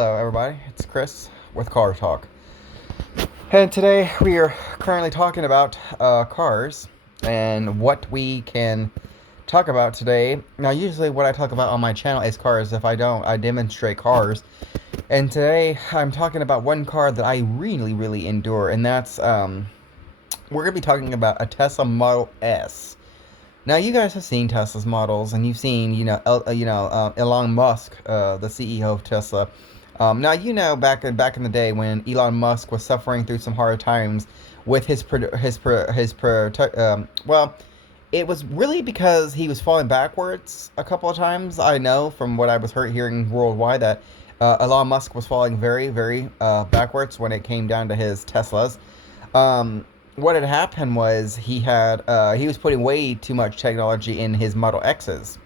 Hello, everybody. It's Chris with Car Talk. And today we are currently talking about cars and what we can talk about today. Now, usually, what I talk about on my channel is cars. If I don't, I demonstrate cars. And today I'm talking about one car that I really endure, and that's we're gonna be talking about a Tesla Model S. Now, you guys have seen Tesla's models, and you've seen, Elon Musk, the CEO of Tesla. Now, back in the day when Elon Musk was suffering through some hard times with well, it was really because he was falling backwards a couple of times. I know from what I was hearing worldwide that Elon Musk was falling very backwards when it came down to his Teslas. What had happened was he was putting way too much technology in his Model X's,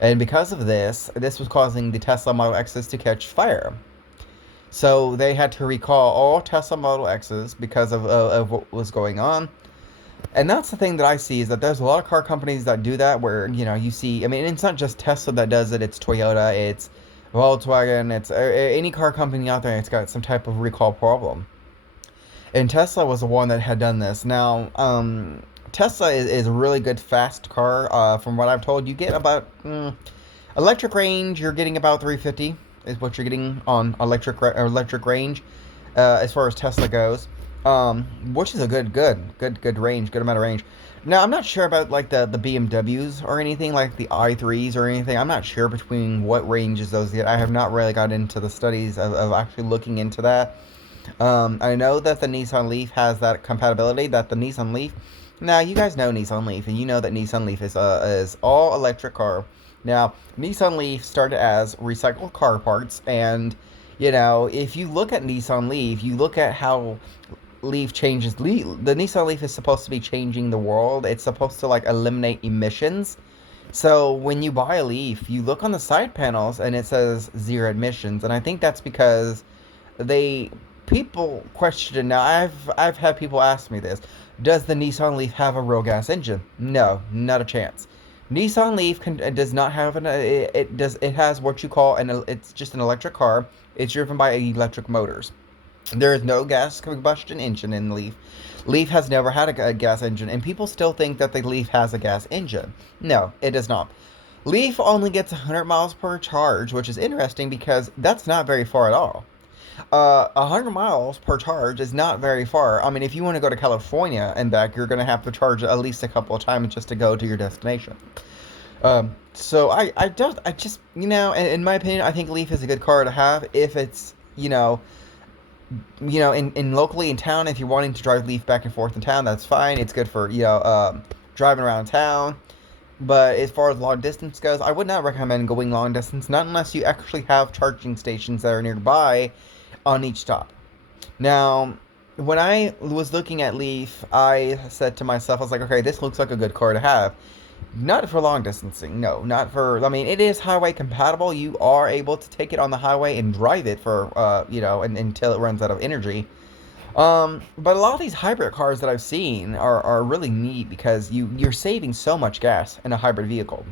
and because of this was causing the Tesla Model X's to catch fire. So they had to recall all Tesla Model X's because of what was going on. And that's the thing that I see, is that there's a lot of car companies that do that, where you see. I mean, it's not just Tesla that does it. It's Toyota, it's Volkswagen, it's any car company out there. It's got some type of recall problem. And Tesla was the one that had done this. Now, Tesla is a really good fast car. From what I've told, you get about electric range. You're getting about 350 is what you're getting on electric range, as far as Tesla goes. Which is a good range, good amount of range. Now, I'm not sure about like the BMWs or anything, like the i3s or anything. I'm not sure between what ranges those get. I have not really got into the studies of actually looking into that. I know that the Nissan Leaf has that compatibility. That the Nissan Leaf. Now, you guys know Nissan Leaf, and you know that Nissan Leaf is all electric car. Now, Nissan Leaf started as recycled car parts, and if you look at Nissan Leaf, you look at how Leaf changes. The Nissan Leaf is supposed to be changing the world. It's supposed to like eliminate emissions. So when you buy a Leaf, you look on the side panels and it says zero emissions, and I think that's because they people question. Now, I've had people ask me this: does the Nissan Leaf have a real gas engine? No, not a chance. Nissan Leaf does not have it has what you call it's just an electric car. It's driven by electric motors. There is no gas combustion engine in the Leaf. Leaf has never had a gas engine, and people still think that the Leaf has a gas engine. No, it does not. Leaf only gets 100 miles per charge, which is interesting because that's not very far at all. 100 miles per charge is not very far. I mean, if you want to go to California and back, you're going to have to charge at least a couple of times just to go to your destination. So I just, in my opinion, I think Leaf is a good car to have if it's, in locally in town. If you're wanting to drive Leaf back and forth in town, that's fine. It's good for, driving around town. But as far as long distance goes, I would not recommend going long distance, not unless you actually have charging stations that are nearby on each stop. Now, when I was looking at Leaf, I said to myself, I was like, okay, this looks like a good car to have. Not for long distancing, no, not for, I mean, it is highway compatible. You are able to take it on the highway and drive it for, until it runs out of energy. But a lot of these hybrid cars that I've seen are really neat because you're saving so much gas in a hybrid vehicle.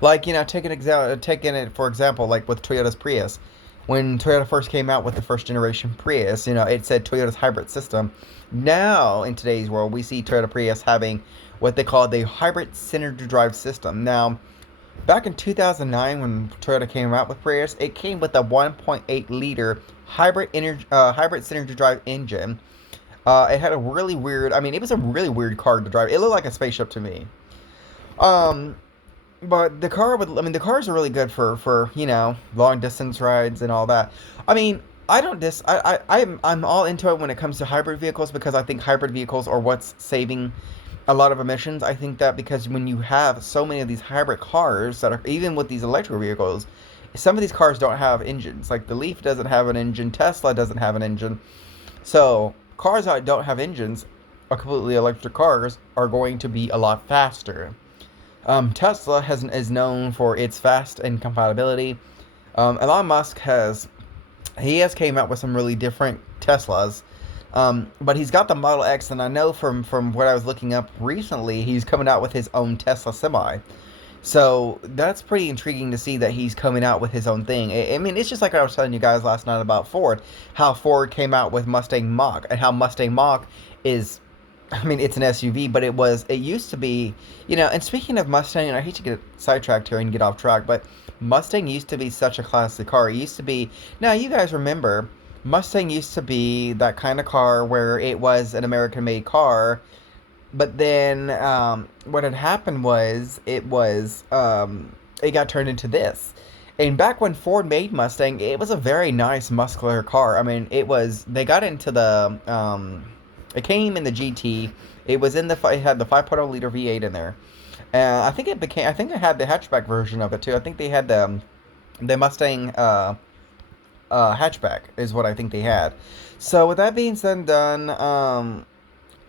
Like, taking it for example, like with Toyota's Prius. When Toyota first came out with the first generation Prius, it said Toyota's hybrid system. Now, in today's world, we see Toyota Prius having what they call the hybrid synergy drive system. Now, back in 2009, when Toyota came out with Prius, it came with a 1.8 liter hybrid synergy drive engine. It had a really weird. I mean, it was a really weird car to drive. It looked like a spaceship to me. But the cars are really good for long distance rides and all that. I mean, I don't dis. I'm all into it when it comes to hybrid vehicles because I think hybrid vehicles are what's saving a lot of emissions. I think that because when you have so many of these hybrid cars that are, even with these electric vehicles, some of these cars don't have engines. Like the Leaf doesn't have an engine, Tesla doesn't have an engine. So cars that don't have engines, completely electric cars, are going to be a lot faster. Tesla is known for its fast and compatibility. Elon Musk has came out with some really different Teslas. But he's got the Model X, and I know from what I was looking up recently, he's coming out with his own Tesla semi. So that's pretty intriguing to see that he's coming out with his own thing. I mean, it's just like I was telling you guys last night about Ford, how Ford came out with Mustang Mach, and how Mustang Mach is, I mean, it's an SUV, but it used to be, and speaking of Mustang, and I hate to get sidetracked here and get off track, but Mustang used to be such a classic car. It used to be, now you guys remember, Mustang used to be that kind of car where it was an American made car, but then what had happened was it got turned into this. And back when Ford made Mustang, it was a very nice muscular car. I mean, they got into it came in the GT. It had the 5.0 liter V8 in there. I think it had the hatchback version of it too. I think they had the Mustang hatchback is what I think they had. So with that being said and done,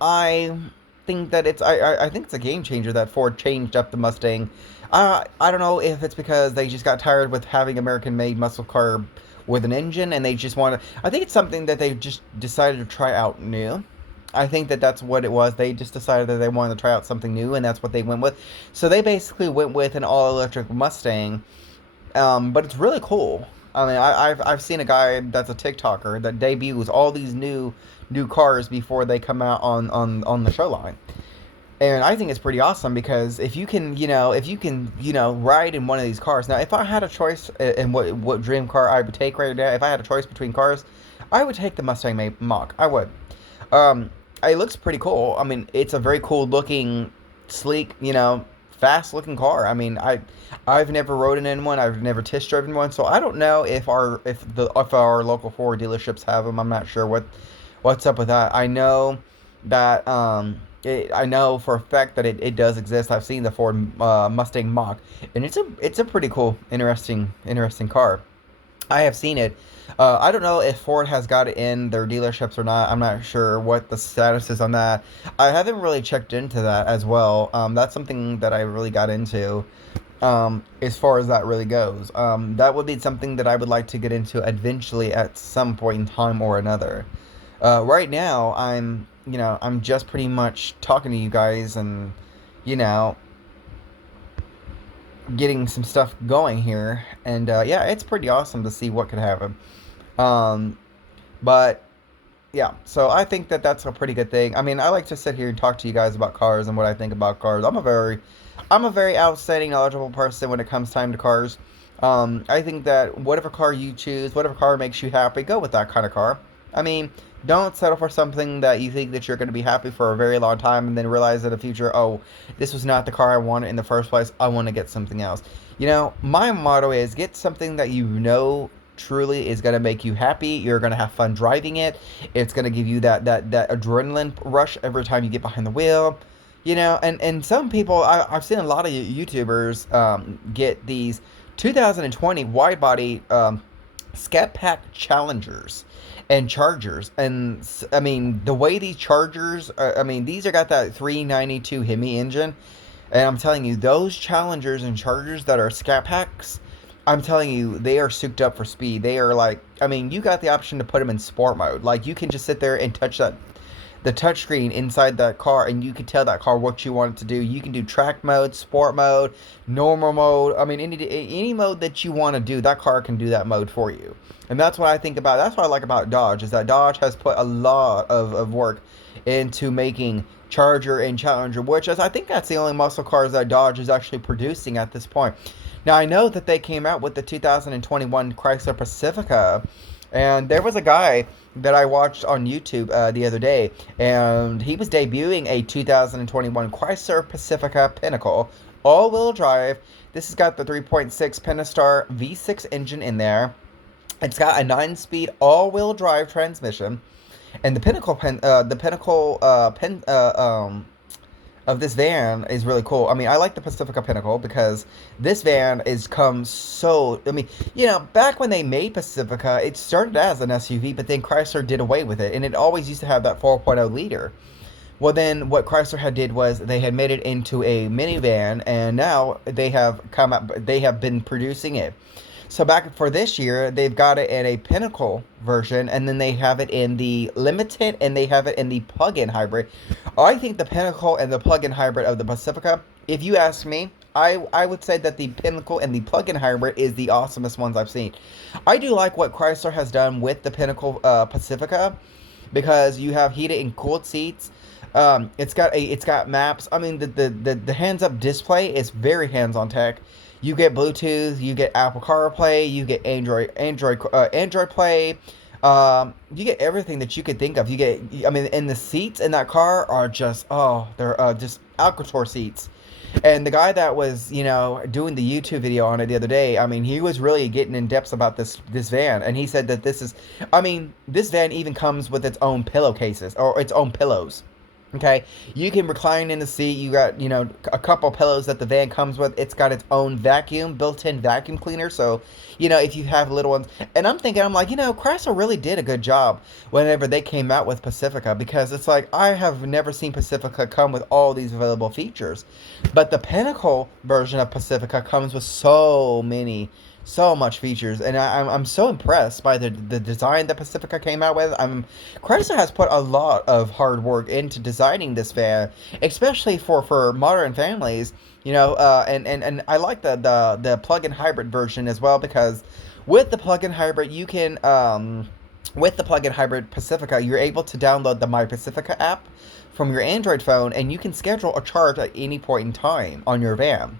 I think that I think it's a game changer that Ford changed up the Mustang. I don't know if it's because they just got tired with having American made muscle car with an engine and they just want to. I think it's something that they just decided to try out new. I think that that's what it was. They just decided that they wanted to try out something new, and that's what they went with. So they basically went with an all electric Mustang, but it's really cool. I mean, I've seen a guy that's a TikToker that debuts all these new cars before they come out on the show line. And I think it's pretty awesome because if you can, ride in one of these cars. Now, if I had a choice in what dream car I would take right now, if I had a choice between cars, I would take the Mustang Mach. I would. Um, it looks pretty cool. I mean, it's a very cool looking, sleek, fast looking car. I mean, I've never rode in one. I've never test driven one, so I don't know if our local Ford dealerships have them. I'm not sure what's up with that. I know that I know for a fact that it does exist. I've seen the Ford Mustang Mach, and it's a pretty cool, interesting car. I have seen it. I don't know if Ford has got it in their dealerships or not. I'm not sure what the status is on that. I haven't really checked into that as well. That's something that I really got into as far as that really goes. That would be something that I would like to get into eventually at some point in time or another. Right now, I'm just pretty much talking to you guys and, you know, getting some stuff going here. And, yeah, it's pretty awesome to see what could happen. Um, but yeah, so I think that that's a pretty good thing. I mean, I like to sit here and talk to you guys about cars and what I think about cars. I'm a very outstanding, knowledgeable person when it comes time to cars. I think that whatever car you choose, whatever car makes you happy, go with that kind of car. I mean, don't settle for something that you think that you're going to be happy for a very long time and then realize in the future, oh, this was not the car I wanted in the first place. I want to get something else. My motto is get something that you know truly is going to make you happy. You're going to have fun driving it. It's going to give you that adrenaline rush every time you get behind the wheel. And some people, I've seen a lot of YouTubers get these 2020 wide body Scat Pack Challengers and Chargers. And I mean, the way these Chargers, these are got that 392 Hemi engine. And I'm telling you, those Challengers and Chargers that are Scat Packs, I'm telling you, they are souped up for speed. They are like, you got the option to put them in sport mode. Like, you can just sit there and touch the touchscreen inside that car, and you can tell that car what you want it to do. You can do track mode, sport mode, normal mode. I mean, any mode that you want to do, that car can do that mode for you. And that's what I think about. That's what I like about Dodge, is that Dodge has put a lot of work into making Charger and Challenger, which is, I think that's the only muscle cars that Dodge is actually producing at this point. Now, I know that they came out with the 2021 Chrysler Pacifica, and there was a guy that I watched on YouTube the other day, and he was debuting a 2021 Chrysler Pacifica Pinnacle, all-wheel drive. This has got the 3.6 Pentastar V6 engine in there. It's got a 9-speed all-wheel drive transmission, and the Pinnacle of this van is really cool. I mean, I like the Pacifica Pinnacle because this van is come so... back when they made Pacifica, it started as an SUV, but then Chrysler did away with it, and it always used to have that 4.0 liter. Well, then what Chrysler had did was they had made it into a minivan, and now they have been producing it. So back for this year, they've got it in a Pinnacle version, and then they have it in the Limited, and they have it in the plug-in hybrid. I think the Pinnacle and the plug-in hybrid of the Pacifica, if you ask me, I would say that the Pinnacle and the plug-in hybrid is the awesomest ones I've seen. I do like what Chrysler has done with the Pinnacle Pacifica, because you have heated and cooled seats. It's got maps. I mean, the hands-up display is very hands-on tech. You get Bluetooth, you get Apple CarPlay, you get Android Play. You get everything that you could think of. You get, I mean, and the seats in that car are just, oh, they're just Alcatraz seats. And the guy that was, doing the YouTube video on it the other day, I mean, he was really getting in depth about this van, and he said that I mean, this van even comes with its own pillowcases or its own pillows. Okay, you can recline in the seat. You got, a couple pillows that the van comes with. It's got its own built-in vacuum cleaner. So, if you have little ones. And I'm like, Chrysler really did a good job whenever they came out with Pacifica, because it's like, I have never seen Pacifica come with all these available features. But the Pinnacle version of Pacifica comes with so much features, and I'm so impressed by the design that Pacifica came out with. Chrysler has put a lot of hard work into designing this van, especially for modern families. And I like the plug-in hybrid version as well, because with the plug-in hybrid you can with the plug-in hybrid Pacifica, you're able to download the My Pacifica app from your Android phone, and you can schedule a charge at any point in time on your van.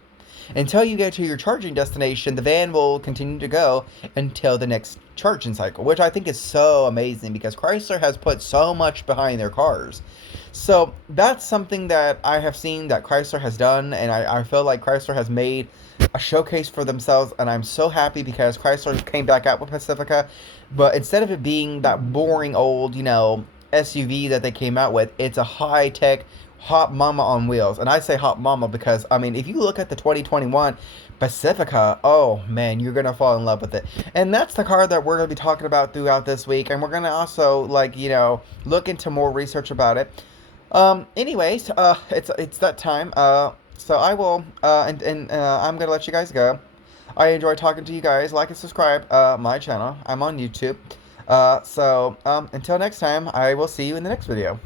Until you get to your charging destination, the van will continue to go until the next charging cycle, which I think is so amazing, because Chrysler has put so much behind their cars. So that's something that I have seen that Chrysler has done, and I feel like Chrysler has made a showcase for themselves, and I'm so happy because Chrysler came back out with Pacifica, but instead of it being that boring old, SUV that they came out with, it's a high-tech hot mama on wheels. And I say hot mama because, I mean, if you look at the 2021 Pacifica, oh man, you're gonna fall in love with it. And that's the car that we're gonna be talking about throughout this week, and we're gonna also, look into more research about it. Anyways, it's that time. So I will, I'm gonna let you guys go. I enjoy talking to you guys. Like and subscribe my channel. I'm on YouTube. Until next time, I will see you in the next video.